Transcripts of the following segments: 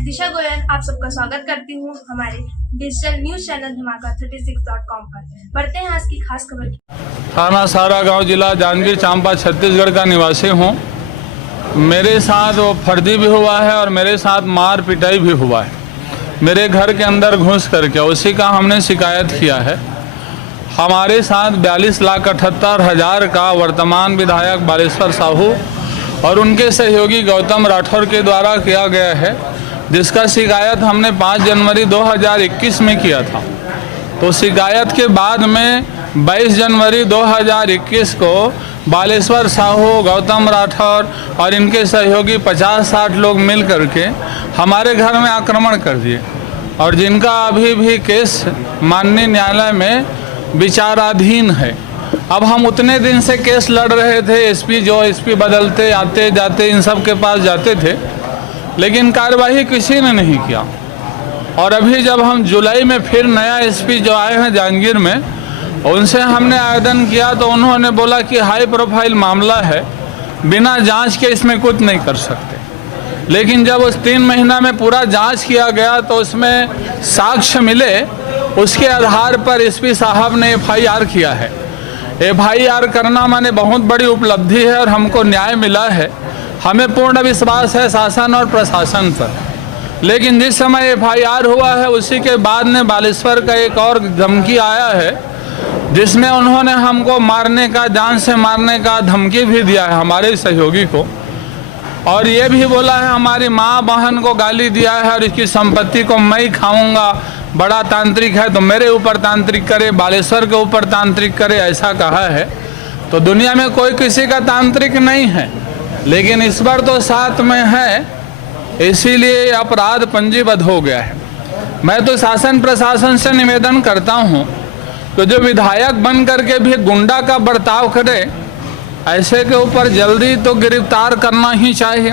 मैं दिशा गोयल आप सबका स्वागत करती हूँ हमारे डिजिटल न्यूज चैनल धमाका 36.com पर। बढ़ते हैं आज की खास खबर की। थाना सारा गांव जिला जांजगीर चांपा छत्तीसगढ़ का निवासी हूँ। मेरे साथ वो फर्जी भी हुआ है और मेरे साथ मार पिटाई भी हुआ है। मेरे घर के अंदर घुस करके उसी का हमने शिकायत किया है। हमारे साथ 42,78,000 का वर्तमान विधायक बालेश्वर साहू और उनके सहयोगी गौतम राठौर के द्वारा किया गया है, जिसका शिकायत हमने 5 जनवरी 2021 में किया था। तो शिकायत के बाद में 22 जनवरी 2021 को बालेश्वर साहू, गौतम राठौर और इनके सहयोगी 50-60 लोग मिल करके हमारे घर में आक्रमण कर दिए और जिनका अभी भी केस माननीय न्यायालय में विचाराधीन है। अब हम उतने दिन से केस लड़ रहे थे, एसपी बदलते आते जाते इन सब के पास जाते थे, लेकिन कार्रवाई किसी ने नहीं किया। और अभी जब हम जुलाई में फिर नया एसपी जो आए हैं जांजगीर में, उनसे हमने आवेदन किया तो उन्होंने बोला कि हाई प्रोफाइल मामला है, बिना जांच के इसमें कुछ नहीं कर सकते। लेकिन जब उस 3 महीना में पूरा जांच किया गया तो उसमें साक्ष्य मिले, उसके आधार पर एसपी साहब ने FIR किया है। FIR करना माने बहुत बड़ी उपलब्धि है और हमको न्याय मिला है। हमें पूर्ण विश्वास है शासन और प्रशासन पर। लेकिन जिस समय FIR हुआ है उसी के बाद में बालेश्वर का एक और धमकी आया है, जिसमें उन्होंने हमको मारने का, जान से मारने का धमकी भी दिया है हमारे सहयोगी को। और ये भी बोला है हमारी माँ बहन को गाली दिया है और इसकी संपत्ति को मैं ही खाऊंगा, बड़ा तांत्रिक है तो मेरे ऊपर तांत्रिक करे, बालेश्वर के ऊपर तांत्रिक करे, ऐसा कहा है। तो दुनिया में कोई किसी का तांत्रिक नहीं है, लेकिन इस बार तो साथ में है, इसीलिए अपराध पंजीबद्ध हो गया है। मैं तो शासन प्रशासन से निवेदन करता हूँ कि जो विधायक बन करके भी गुंडा का बर्ताव करे, ऐसे के ऊपर जल्दी तो गिरफ्तार करना ही चाहिए,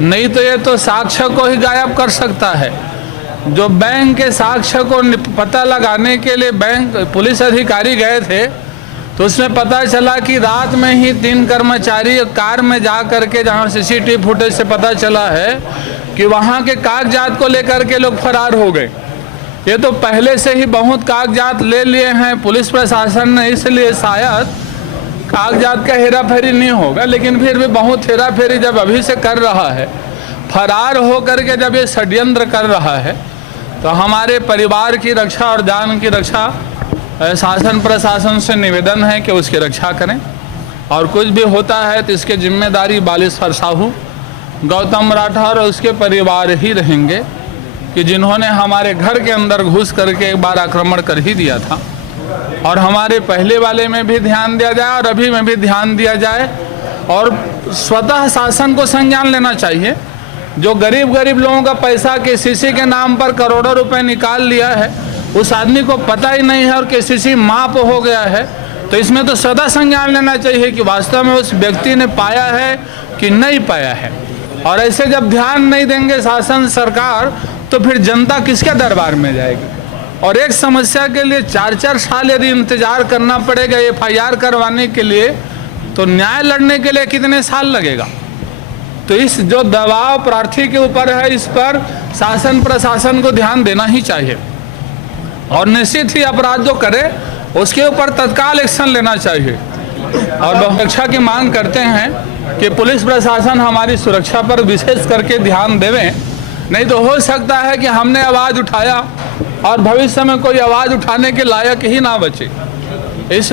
नहीं तो ये तो साक्ष्य को ही गायब कर सकता है। जो बैंक के साक्ष्य को पता लगाने के लिए बैंक पुलिस अधिकारी गए थे, तो उसमें पता चला कि रात में ही 3 कर्मचारी कार में जा करके, जहाँ CCTV फुटेज से पता चला है कि वहाँ के कागजात को लेकर के लोग फरार हो गए। ये तो पहले से ही बहुत कागजात ले लिए हैं पुलिस प्रशासन ने, इसलिए शायद कागजात का हेरा फेरी नहीं होगा, लेकिन फिर भी बहुत हेरा फेरी जब अभी से कर रहा है, फरार हो करके जब ये षड्यंत्र कर रहा है, तो हमारे परिवार की रक्षा और जान की रक्षा शासन प्रशासन से निवेदन है कि उसकी रक्षा करें। और कुछ भी होता है तो इसकी जिम्मेदारी बालेश्वर साहू, गौतम राठौर और उसके परिवार ही रहेंगे, कि जिन्होंने हमारे घर के अंदर घुस करके एक बार आक्रमण कर ही दिया था। और हमारे पहले वाले में भी ध्यान दिया जाए और अभी में भी ध्यान दिया जाए, और स्वतः शासन को संज्ञान लेना चाहिए। जो गरीब लोगों का पैसा KCC के नाम पर करोड़ों रुपए निकाल लिया है, उस आदमी को पता ही नहीं है और KCC माप हो गया है, तो इसमें तो सदा संज्ञान लेना चाहिए कि वास्तव में उस व्यक्ति ने पाया है कि नहीं पाया है। और ऐसे जब ध्यान नहीं देंगे शासन सरकार, तो फिर जनता किसके दरबार में जाएगी। और एक समस्या के लिए 4-4 साल यदि इंतजार करना पड़ेगा FIR करवाने के लिए, तो न्याय लड़ने के लिए कितने साल लगेगा। तो इस जो दबाव प्रार्थी के ऊपर है, इस पर शासन प्रशासन को ध्यान देना ही चाहिए और निश्चित ही अपराध जो करे उसके ऊपर तत्काल एक्शन लेना चाहिए। और सुरक्षा की मांग करते हैं कि पुलिस प्रशासन हमारी सुरक्षा पर विशेष करके ध्यान देवे, नहीं तो हो सकता है कि हमने आवाज़ उठाया और भविष्य में कोई आवाज़ उठाने के लायक ही ना बचे। इस